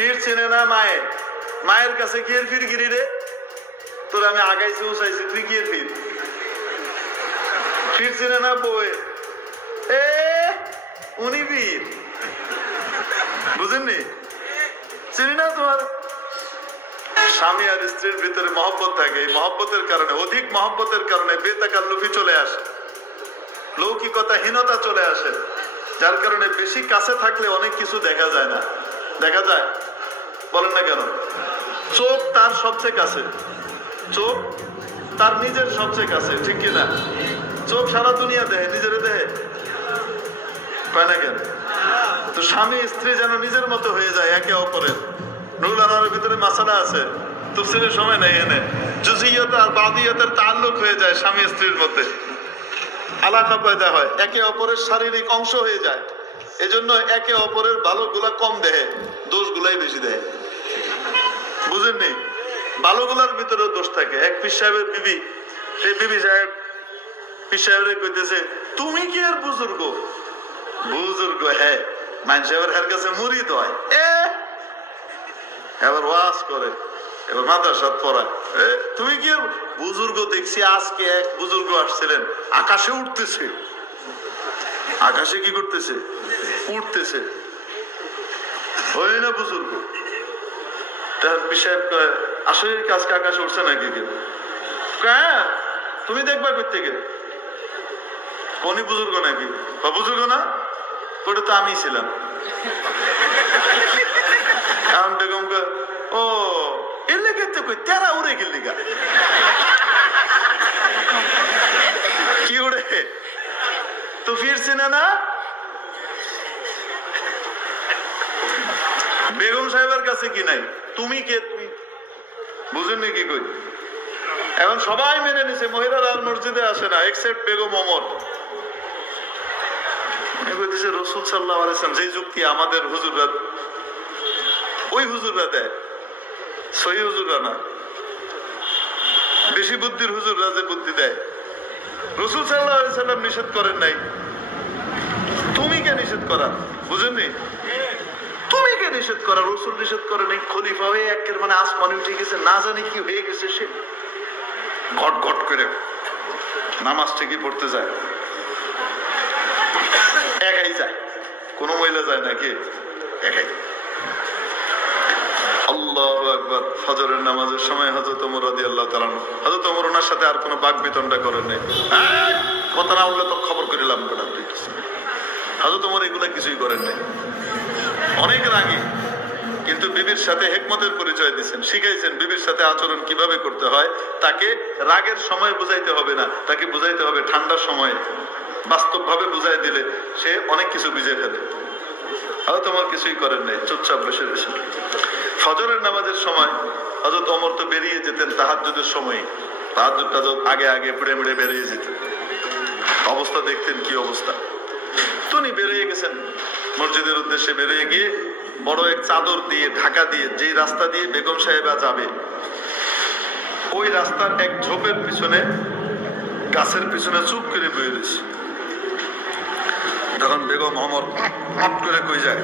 ফির চিনে না মায়ের, মায়ের কাছে কি এর ফির গিরি রে, তোর আমি আগাইছি উচাইছি, তুই কি এর ফির? ফির চিনে না বউয়ে, এ উনি বীর, বুঝেননি? চিনি না তোমার স্বামী আর স্ত্রীর ভিতরে মহব্বত থাকে, এই মহব্বতের কারণে, অধিক মহব্বতের কারণে বেতাকাল্লুফি চলে আসে, লৌকিকতাহীনতা চলে আসে, যার কারণে বেশি কাছে থাকলে অনেক কিছু দেখা যায় না। দেখা যায়? বলেন না কেন? চোখ তার সবচেয়ে কাছে, চোখ তার নিজের সবচেয়ে কাছে, ঠিক কিনা? চোখ সারা দুনিয়া দেহে, নিজের দেহে পায় না কেন? তো স্বামী স্ত্রী যেন নিজের মতো হয়ে যায় একে অপরের। নুরুল আনোয়ারের ভিতরে মাসালা আছে, তাফসীরের সময় নেই, এনে জুজিয়ত আর বাদিয়তের তাআল্লুক হয়ে যায় স্বামী স্ত্রীর মধ্যে, আলাদা পয়দা হয়, একে অপরের শারীরিক অংশ হয়ে যায়। এজন্য একে অপরের ভালোগুলা কম দেয়, দোষগুলাই বেশি দেয়, বুঝেননি? ভালোগুলার ভিতরে দোষ থাকে। এক পীর সাহেবের বিবি, সেই বিবি সাহেব পীর সাহেবের কইতেছে, তুমি কি আর বুজুর্গ? বুজুর্গ হ্যাঁ, মান সাহেবের হার কাছে মুরিদ হয়, এবার ওয়াজ করে, এবার মাদ্রাসাত পড়ায়, তুমি কি আর বুজুর্গ? দেখছি আজকে এক বুজুর্গ আসছিলেন, আকাশে উঠতেছে, আকাশে কি করতেছে? উঠতেছে, হয় না বুজুর্গ? তার বিষয় আসলে কি আজকে আকাশে উঠছে নাকি? হ্যাঁ, তুমি দেখবা করতে গেলে কোনই বুজুর্গ নাকি? বা বুজুর্গ না, ওটা তো আমি ছিলাম। বেগম ও এর লেগে তো কই তেরা উড়ে গেল লিগা, কি উড়ে? তো ফিরছি না বেগম সাহেবের কাছে কি নাই? তুমি কে? তুমি বুঝেননি কি কই? এখন সবাই মেনে নিছে, মহিলারা আর মসজিদে আসে না এক্সেপ্ট বেগম ওমর। রাসূল সাল্লাল্লাহু আলাইহি ওয়াসাল্লাম যে যুক্তি আমাদের হুজুররা, ওই হুজুররা দেয়, সহি হুজুররা না, বেশি বুদ্ধির হুজুররা যে বুদ্ধি দেয়। রাসূল সাল্লাল্লাহু আলাইহি ওয়াসাল্লাম নিষেধ করেন নাই, তুমি কে নিষেধ করা? বুঝেননি? তুমি কে নিষেধ করা? রাসূল নিষেধ করে নাই। খলিফা হয়ে একের মানে আসমানে উঠে গেছে, না জানি কি হয়ে গেছে, সে ঘট ঘট করে নামাজ ঠিকই পড়তে যায়, একাই যায়, কোন মহিলা যায় নাকি? একাই। আল্লাহু আকবার। ফজরের নামাজের সময় হযরত ওমর রাদিয়াল্লাহু তাআলা, হযরত ওমর ওনার সাথে আর কোনো বাকবিতণ্ডা করেন নাই, কথা না বললে তো খবর করে লাভ করা। হযরত ওমর এগুলা কিছুই করেন নাই, অনেক রাগী, কিন্তু বিবির সাথে হিকমতের পরিচয় দিয়েছেন, শিখাইছেন বিবির সাথে আচরণ কিভাবে করতে হয়। তাকে রাগের সময় বুঝাইতে হবে না, তাকে বুঝাইতে হবে ঠান্ডার সময়। বাস্তব ভাবে বুঝাই দিলে সে অনেক কিছু বুঝে ফেলে। হয়তো তোমার কিছুই করেন নাই, চুপচাপ বসে রয়েছেন। ফজরের নামাজের সময় হযরত ওমর তো বেরিয়ে যেতেন তাহাজ্জুদের সময়, তাহাজ্জুদটা আগে আগে পুড়ে মুড়ে বেরিয়ে যেতেন। অবস্থা দেখতেন কি অবস্থা। উনি বেরিয়ে গেছেন মসজিদের উদ্দেশ্যে, বেরিয়ে গিয়ে বড় এক চাদর দিয়ে ঢাকা দিয়ে যেই রাস্তা দিয়ে বেগম সাহেবা যাবে, ওই রাস্তার এক ঝোপের পিছনে, গাছের পিছনে চুপ করে বয়ে দিয়েছে। তখন বেগম ওমর হট করে কই যায়,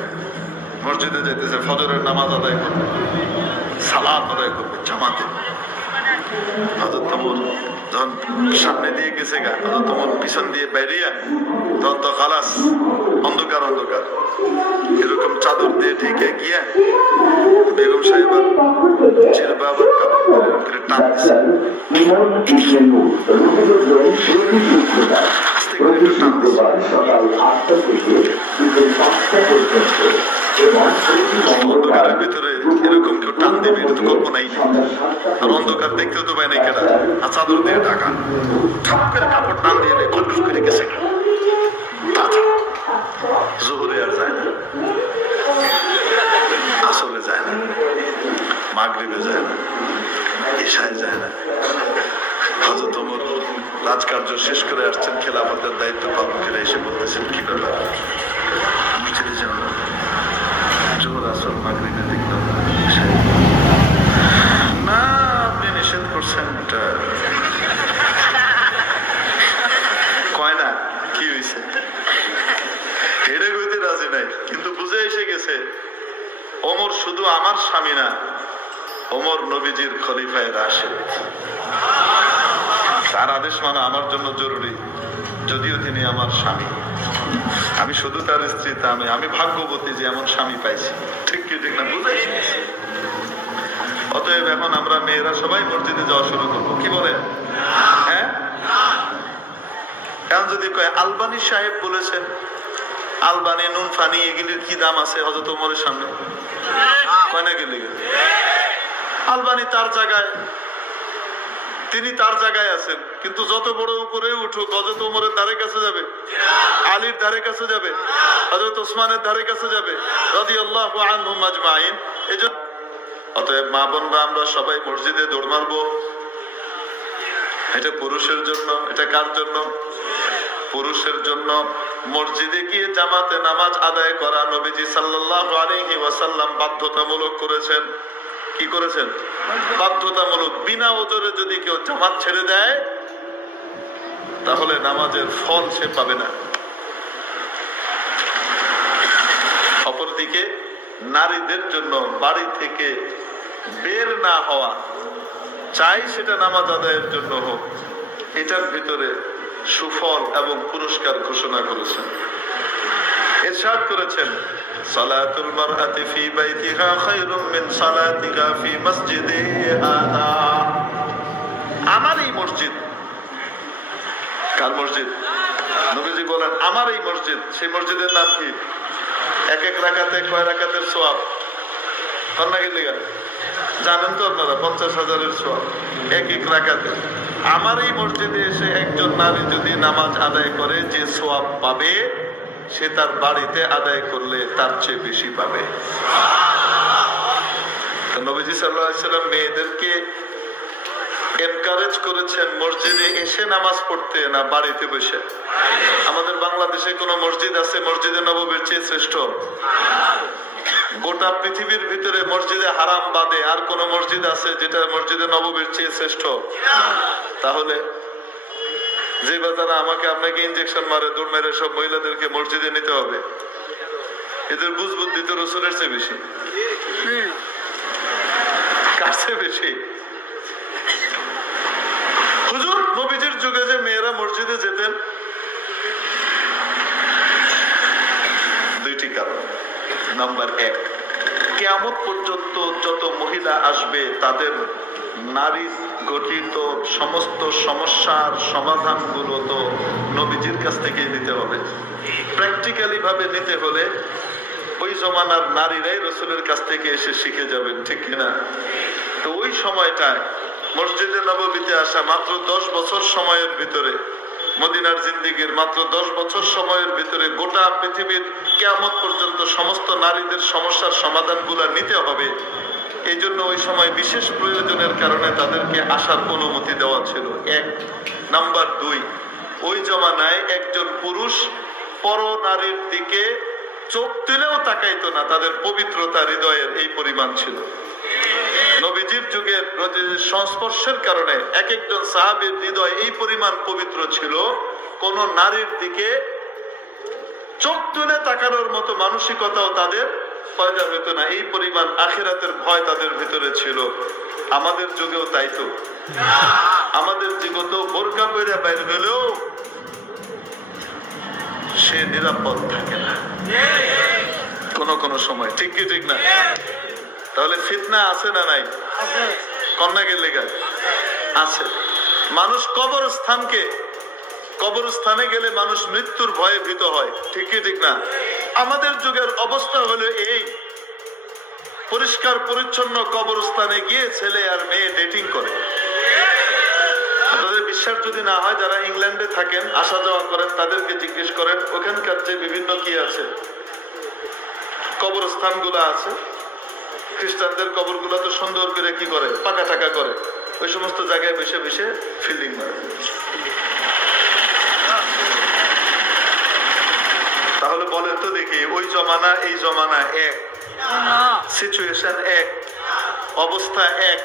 মসজিদে যাইতেছে, ফজরের নামাজ আদায় করবে, সালাত আদায় করবে জামাতে। হযরত ওমর যখন সামনে দিয়ে গেছে গা, হযরত ওমর পিছন দিয়ে বেরিয়ে, তখন তো খালাস অন্ধকার অন্ধকার, এরকম চাদর দিয়ে ঢেকে গিয়ে বেগম সাহেবের জিলবাবের কাপড় করে টান দিছে, আস্তে করে একটু টান দিছে। অন্ধকারের ভিতরে এরকম কেউ টান দেবে এটা তো কল্পনাই নেই, আর অন্ধকার দেখতেও তো পায় নাই কেনা, আর চাদর দিয়ে ঢাকা, ঠাপ করে কাপড় টান দিয়ে ঘটঘট করে গেছে। জোহরে আর যায় না, আসরে যায় না, মাগরিবে যায় না, ইশায় যায় না। হযরত ওমর রাজকার্য শেষ করে আসছেন, খেলাফতের দায়িত্ব পালন করে এসে বলতেছেন, কি ব্যাপার মসজিদে যাও না? জোহর আসর মাগরিবে দেখলাম না, আপনি নিষেধ করছেন। কয় না কি হয়েছে, এটা কইতে রাজি নাই, কিন্তু বুঝে এসে গেছে ওমর শুধু আমার স্বামী না, ওমর নবীজির খলিফায়ে রাশিদ। তার আদেশ মানা আমার জন্য জরুরি, যদিও তিনি আমার স্বামী। আমি শুধু তার স্ত্রী তা আমি ভাগ্যবতী যে এমন স্বামী পাইছি। ঠিক কি ঠিক না? বুঝাইছি। অতএব এখন আমরা মেয়েরা সবাই মসজিদে যাওয়া শুরু করবো, কি বলে? হ্যাঁ, এখন যদি কয় আলবানী সাহেব বলেছেন, আলবানি নুন ফানি এগুলির কি দাম আছে হযরত ওমরের সামনে? কয় না গেলি আলবানি তার জায়গায়, তিনি তার জায়গায় আছেন, কিন্তু যত বড় উপরে উঠুক হযরত ওমরের ধারে কাছে যাবে, আলীর ধারে কাছে যাবে, হযরত ওসমানের ধারে কাছে যাবে রাদিয়াল্লাহু আনহুম আজমাইন। এজন্য অতএব মা বোনরা আমরা সবাই মসজিদে দৌড় মারবো। এটা পুরুষের জন্য। এটা কার জন্য? পুরুষের জন্য। মসজিদে গিয়ে জামাতে নামাজ আদায় করা নবীজি সাল্লাল্লাহু আলাইহি ওয়াসাল্লাম বাধ্যতামূলক করেছেন। কি করেছেন? বাধ্যতামূলক। বিনা ওজরে যদি কেউ জামাত ছেড়ে দেয় তাহলে নামাজের ফল সে পাবে না। অপরদিকে নারীদের জন্য বাড়ি থেকে বের না হওয়া, চাই সেটা নামাজ আদায়ের জন্য হোক, এটার ভিতরে সুফল এবং পুরস্কার ঘোষণা করেছেন। ইরশাদ করেছেন, সালাতুল মারআতি ফি বাইতিহা খায়রুম মিন সালাতিহা ফি মসজিদি হাদা। আমার এই মসজিদ। কার মসজিদ? নবীজি বলেন আমার এই মসজিদ। সেই মসজিদের নাম কি? এক এক রাকাতে কয় রাকাতের সওয়াব? জানেন তো আপনারা? 50,000-এর সওয়াব এক এক রাকাতে। আমার এই মসজিদে এসে একজন নারী যদি নামাজ আদায় করে, যে সওয়াব পাবে সে তার বাড়িতে আদায় করলে তার চেয়ে বেশি পাবে। নবীজি সাল্লাল্লাহু আলাইহি ওয়াসাল্লাম মেয়েদেরকে এনকারেজ করেছেন মসজিদে এসে নামাজ পড়তে, না বাড়িতে বসে। আমাদের বাংলাদেশে কোন মসজিদ আছে মসজিদে নববীর চেয়ে শ্রেষ্ঠ? গোটা পৃথিবীর ভিতরে মসজিদে হারাম বাদে আর কোন মসজিদ আছে যেটা মসজিদে নববীর চেয়ে শ্রেষ্ঠ? তাহলে যে বাজারা আমাকে আপনাকে ইনজেকশন মারে, দৌড় মেরে সব মহিলাদেরকে মসজিদে নিতে হবে, এদের বুঝ বুদ্ধি তো রসুলের চেয়ে বেশি। কার চেয়ে বেশি? হুজুর নবীজির যুগে যে মেয়েরা মসজিদে যেতেন, দুইটি কারণ। নাম্বার 1, কিয়ামত পর্যন্ত যত মহিলা আসবে তাদের নারী গঠিত সমস্ত সমস্যার সমাধানগুলো তো নবীজির কাছ থেকে নিতে হবে। প্র্যাকটিক্যালি ভাবে নিতে হলে ওই জমানার নারীরাই রসুলের কাছ থেকে এসে শিখে যাবেন, ঠিক কিনা? তো ওই সময়টায় মসজিদে নববীতে আসা মাত্র 10 বছর সময়ের ভিতরে, মদিনার জিন্দেগির মাত্র 10 বছর সময়ের ভিতরে গোটা পৃথিবীর কিয়ামত পর্যন্ত সমস্ত নারীদের সমস্যার সমাধানগুলো নিতে হবে। এই জন্য ওই সময় বিশেষ প্রয়োজনের কারণে তাদেরকে আসার অনুমতি দেওয়া ছিল। 1 নাম্বার 2, ওই জমানায় একজন পুরুষ পর নারীর দিকে চোখ তুলেও তাকাইতো না, তাদের পবিত্রতা হৃদয়ের এই পরিমাণ ছিল। নবীজির যুগের সংস্পর্শের কারণে এক একজন সাহাবীর হৃদয় এই পরিমাণ পবিত্র ছিল, কোন নারীর দিকে চোখ তুলে তাকানোর মতো মানসিকতাও তাদের পয়দা হইতো না। এই পরিমাণ আখিরাতের ভয় তাদের ভিতরে ছিল। আমাদের যুগেও তাই তো। আমাদের যুগেও বোরকা পরে বাইরে হলেও সে নিরাপদ থাকে না কোন কোন সময়, ঠিক কি ঠিক না? তাহলে ফিতনা আছে না নাই? কন্যা গেলে আছে। মানুষ কবরস্থানে গেলে মানুষ মৃত্যুর ভয়ে ভীত হয়, ঠিক কি ঠিক না? আমাদের যুগের অবস্থা হলো এই, পরিষ্কার পরিচ্ছন্ন কবরস্থানে গিয়ে ছেলে আর মেয়ে ডেটিং করে। আপনাদের বিশ্বাস যদি না হয়, যারা ইংল্যান্ডে থাকেন, আসা যাওয়া করেন, তাদেরকে জিজ্ঞেস করেন ওখানকার যে বিভিন্ন কি আছে কবরস্থান গুলা আছে, খ্রিস্টানদের কবর গুলা তো সুন্দর করে কি করে, পাকা টাকা করে, ওই সমস্ত জায়গায় বসে বসে ফিল্ডিং মারে। তাহলে বলেন তো দেখি, ওই জমানা এই জমানা এক, সিচুয়েশন এক, অবস্থা এক,